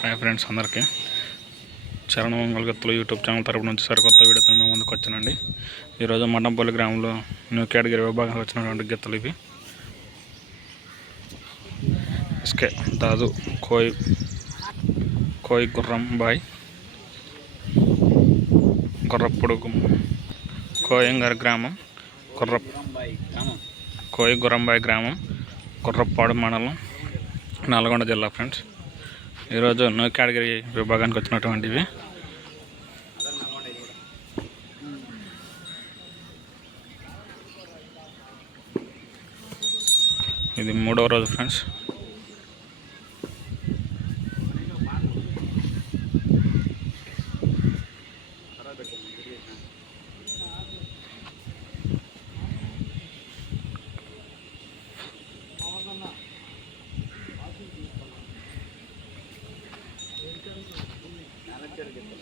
Hi friends అందరికీ. చరణ గత్తులు YouTube channel తరపు నుంచి సరికొత్త వీడియోతో మేము ముందుకు వచ్చానండి. ఈరోజు మండంపల్లి గ్రామంలో న్యూ కేటగిరీ విభాగంలో వచ్చినటువంటి గీతలు ఇవి. ఇసుకే దాదు కోయి కోయి గుర్రం బాయ్ గుర్రప్పుడు కోయంగారి గ్రామం గుర్ర కోయి గుర్రంబాయి గ్రామం గుర్రపాడు మండలం నల్గొండ జిల్లా ఫ్రెండ్స్ ఈరోజు నో కేటగిరీ విభాగానికి వచ్చినటువంటివి. ఇది మూడవ రోజు ఫ్రెండ్స్. ಕೇಳಿದ್ದೀನಿ